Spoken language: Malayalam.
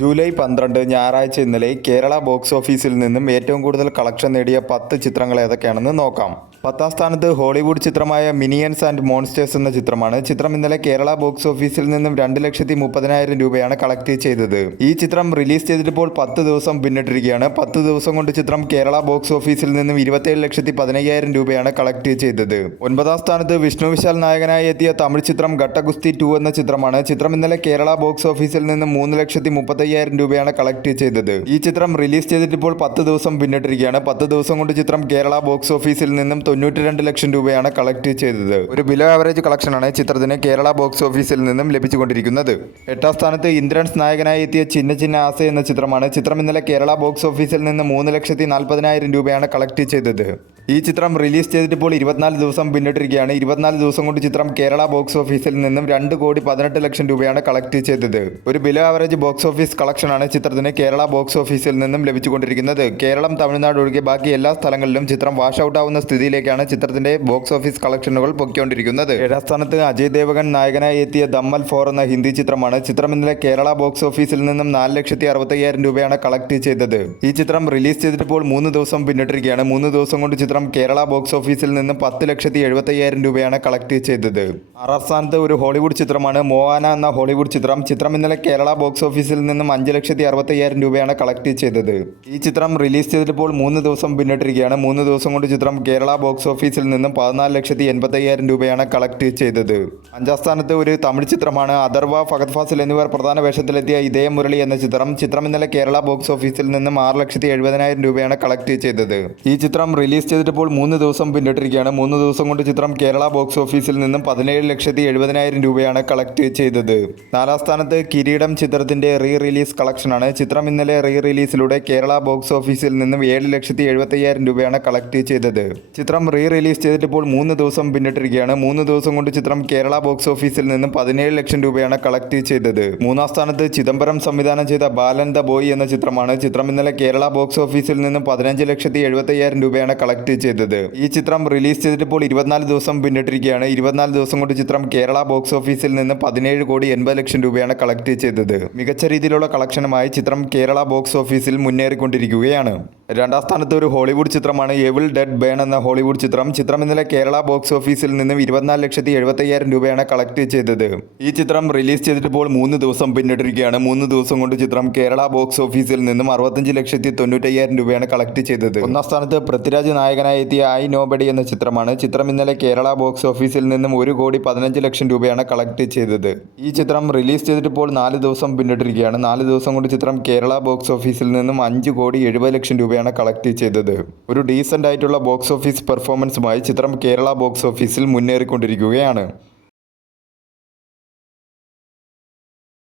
ജൂലൈ 12 ഞായറാഴ്ച ഇന്നലെ കേരള ബോക്സ് ഓഫീസിൽ നിന്നും ഏറ്റവും കൂടുതൽ കളക്ഷൻ നേടിയ 10 ചിത്രങ്ങൾ ഏതൊക്കെയാണെന്ന് നോക്കാം. 10ാം സ്ഥാനത്ത് ഹോളിവുഡ് ചിത്രമായ മിനിയൻസ് ആൻഡ് മോൺസ്റ്റേഴ്സ് എന്ന ചിത്രമാണ്. ചിത്രം ഇന്നലെ കേരള ബോക്സ് ഓഫീസിൽ നിന്നും 2,30,000 രൂപയാണ് കളക്ട് ചെയ്തത്. ഈ ചിത്രം റിലീസ് ചെയ്തിട്ടിപ്പോൾ 10 ദിവസം പിന്നിട്ടിരിക്കുകയാണ്. 10 ദിവസം കൊണ്ട് ചിത്രം കേരള ബോക്സ് ഓഫീസിൽ നിന്നും 27,15,000 രൂപയാണ് കളക്ട് ചെയ്തത്. 9ാം സ്ഥാനത്ത് വിഷ്ണു വിശാൽ നായകനായി എത്തിയ തമിഴ് ചിത്രം ഘട്ടഗുസ്തി 2 എന്ന ചിത്രമാണ്. ചിത്രം ഇന്നലെ കേരള ബോക്സ് ഓഫീസിൽ നിന്നും 3,30,000 രൂപയാണ് കളക്ട് ചെയ്തത്. ഈ ചിത്രം റിലീസ് ചെയ്തിട്ടിപ്പോൾ 10 ദിവസം പിന്നിട്ടിരിക്കുകയാണ്. 10 ദിവസം കൊണ്ട് ചിത്രം കേരള ബോക്സ് ഓഫീസിൽ നിന്നും 92 ലക്ഷം രൂപയാണ് കളക്ട് ചെയ്തത്. ഒരു ബിലോ ആവറേജ് കളക്ഷനാണ് ചിത്രത്തിന് കേരള ബോക്സ് ഓഫീസിൽ നിന്നും ലഭിച്ചുകൊണ്ടിരിക്കുന്നത്. 8ാം സ്ഥാനത്ത് ഇന്ദ്രൻസ് നായകനായി എത്തിയ ചിന്ന ചിന്ന ആസ എന്ന ചിത്രമാണ്. ചിത്രം ഇന്നലെ കേരള ബോക്സ് ഓഫീസിൽ നിന്ന് 3,40,000 രൂപയാണ് കളക്ട് ചെയ്തത്. ഈ ചിത്രം റിലീസ് ചെയ്തിട്ടിപ്പോൾ 24 ദിവസം പിന്നിട്ടിരിക്കുകയാണ്. 24 ദിവസം കൊണ്ട് ചിത്രം കേരള ബോക്സ് ഓഫീസിൽ നിന്നും 2,18,00,000 രൂപയാണ് കളക്ട് ചെയ്തത്. ഒരു ബിലോ ആവറേജ് ബോക്സ് ഓഫീസ് കളക്ഷനാണ് ചിത്രത്തിന് കേരള ബോക്സ് ഓഫീസിൽ നിന്നും ലഭിച്ചുകൊണ്ടിരിക്കുന്നത്. കേരളം, തമിഴ്നാട് ഒഴികെ ബാക്കി എല്ലാ സ്ഥലങ്ങളിലും ചിത്രം വാഷ് ഔട്ട് ആവുന്ന സ്ഥിതിയിലേക്കാണ് ചിത്രത്തിന്റെ ബോക്സ് ഓഫീസ് കളക്ഷനുകൾ പൊയ്ക്കൊണ്ടിരിക്കുന്നത്. 7ാം സ്ഥാനത്ത് അജയ് ദേവഗൺ നായകനായി എത്തിയ ദമ്മൽ 4 എന്ന ഹിന്ദി ചിത്രമാണ്. ചിത്രം ഇന്നലെ കേരള ബോക്സ് ഓഫീസിൽ നിന്നും 4,60,000 രൂപയാണ് കളക്ട് ചെയ്തത്. ഈ ചിത്രം റിലീസ് ചെയ്തിട്ടിപ്പോൾ 3 ദിവസം പിന്നിട്ടിരിക്കുകയാണ്. 3 ദിവസം കൊണ്ട് ചിത്രം കേരള ബോക്സ് ഓഫീസിൽ നിന്നും 10,70,000 രൂപയാണ് കളക്ട് ചെയ്തത്. 6ാം സ്ഥാനത്ത് ഒരു ഹോളിവുഡ് ചിത്രമാണ് മോവാന എന്ന ഹോളിവുഡ് ചിത്രം. ചിത്രം ഇന്നലെ കേരള ബോക്സ് ഓഫീസിൽ നിന്നും 5,60,000 രൂപയാണ് കളക്ട് ചെയ്തത്. ഈ ചിത്രം റിലീസ് ചെയ്തിട്ടിപ്പോൾ 3 ദിവസം പിന്നിട്ടിരിക്കുകയാണ്. 3 ദിവസം കൊണ്ട് ചിത്രം കേരള ബോക്സ് ഓഫീസിൽ നിന്നും 14,80,000 രൂപയാണ് കളക്ട് ചെയ്തത്. 5ാം സ്ഥാനത്ത് ഒരു തമിഴ് ചിത്രമാണ്. അഥർവ, ഫഹദ് ഫാസിൽ എന്നിവർ പ്രധാന വേഷത്തിലെത്തിയ ഇതയ മുരളി എന്ന ചിത്രം. ചിത്രം ഇന്നലെ കേരള ബോക്സ് ഓഫീസിൽ നിന്നും 6,70,000 രൂപയാണ് കളക്ട് ചെയ്തത്. ഈ ചിത്രം റിലീസ് ചെയ്തിട്ടിപ്പോൾ 3 ദിവസം പിന്നിട്ടിരിക്കുകയാണ്. 3 ദിവസം കൊണ്ട് ചിത്രം കേരള ബോക്സ് ഓഫീസിൽ നിന്നും 17,70,000 രൂപയാണ് കളക്ട് ചെയ്തത്. 4ാം സ്ഥാനത്ത് കിരീടം ചിത്രത്തിന്റെ റീ റിലീസ് കളക്ഷനാണ്. ചിത്രം ഇന്നലെ റീ റിലീസിലൂടെ കേരള ബോക്സ് ഓഫീസിൽ നിന്നും 7,70,000 രൂപയാണ് കളക്ട് ചെയ്തത്. ചിത്രം റീ റിലീസ് ചെയ്തിട്ടിപ്പോൾ 3 ദിവസം പിന്നിട്ടിരിക്കുകയാണ്. 3 ദിവസം കൊണ്ട് ചിത്രം കേരള ബോക്സ് ഓഫീസിൽ നിന്നും 17 ലക്ഷം രൂപയാണ് കളക്ട് ചെയ്തത്. 3ാം സ്ഥാനത്ത് ചിദംബരം സംവിധാനം ചെയ്ത ബാലൻ ദ ബോയ് എന്ന ചിത്രമാണ്. ചിത്രം ഇന്നലെ കേരള ബോക്സ് ഓഫീസിൽ നിന്നും 15,70,000 രൂപയാണ് കളക്ട് ചെയ്തത്. ഈ ചിത്രം റിലീസ് ചെയ്തിട്ടിപ്പോൾ 24 ദിവസം പിന്നിട്ടിരിക്കുകയാണ്. 24 ദിവസം കൊണ്ട് ചിത്രം കേരള ബോക്സ് ഓഫീസിൽ നിന്ന് 17,80,00,000 രൂപയാണ് കളക്ട് ചെയ്തത്. മികച്ച രീതിയിലുള്ള കളക്ഷനുമായി ചിത്രം കേരള ബോക്സ് ഓഫീസിൽ മുന്നേറിക്കൊണ്ടിരിക്കുകയാണ്. 2ാം സ്ഥാനത്ത് ഒരു ഹോളിവുഡ് ചിത്രമാണ് എവിൾ ഡെഡ് ബേൺ എന്ന ഹോളിവുഡ് ചിത്രം. ചിത്രം ഇന്നലെ കേരള ബോക്സ് ഓഫീസിൽ നിന്നും 24,70,000 രൂപയാണ് കളക്ട് ചെയ്തത്. ഈ ചിത്രം റിലീസ് ചെയ്തിട്ടിപ്പോൾ 3 ദിവസം പിന്നിട്ടിരിക്കുകയാണ്. 3 ദിവസം കൊണ്ട് ചിത്രം കേരള ബോക്സ് ഓഫീസിൽ നിന്നും 65,90,000 രൂപയാണ് കളക്ട് ചെയ്തത്. 1ാം സ്ഥാനത്ത് പൃഥ്വിരാജ് നായകനായി എത്തിയ ഐ നോബഡി എന്ന ചിത്രമാണ്. ചിത്രം ഇന്നലെ കേരള ബോക്സ് ഓഫീസിൽ നിന്നും 1,15,00,000 രൂപയാണ് കളക്ട് ചെയ്തത്. ഈ ചിത്രം റിലീസ് ചെയ്തിട്ടിപ്പോൾ 4 ദിവസം പിന്നിട്ടിരിക്കുകയാണ്. 4 ദിവസം കൊണ്ട് ചിത്രം കേരള ബോക്സ് ഓഫീസിൽ നിന്നും 5,70,00,000 രൂപയാണ് കളക്ട് ചെയ്തത്. ഒരു ഡീസൻ്റ് ആയിട്ടുള്ള ബോക്സ് ഓഫീസ് പെർഫോമൻസുമായി ചിത്രം കേരള ബോക്സ് ഓഫീസിൽ മുന്നേറിക്കൊണ്ടിരിക്കുകയാണ്.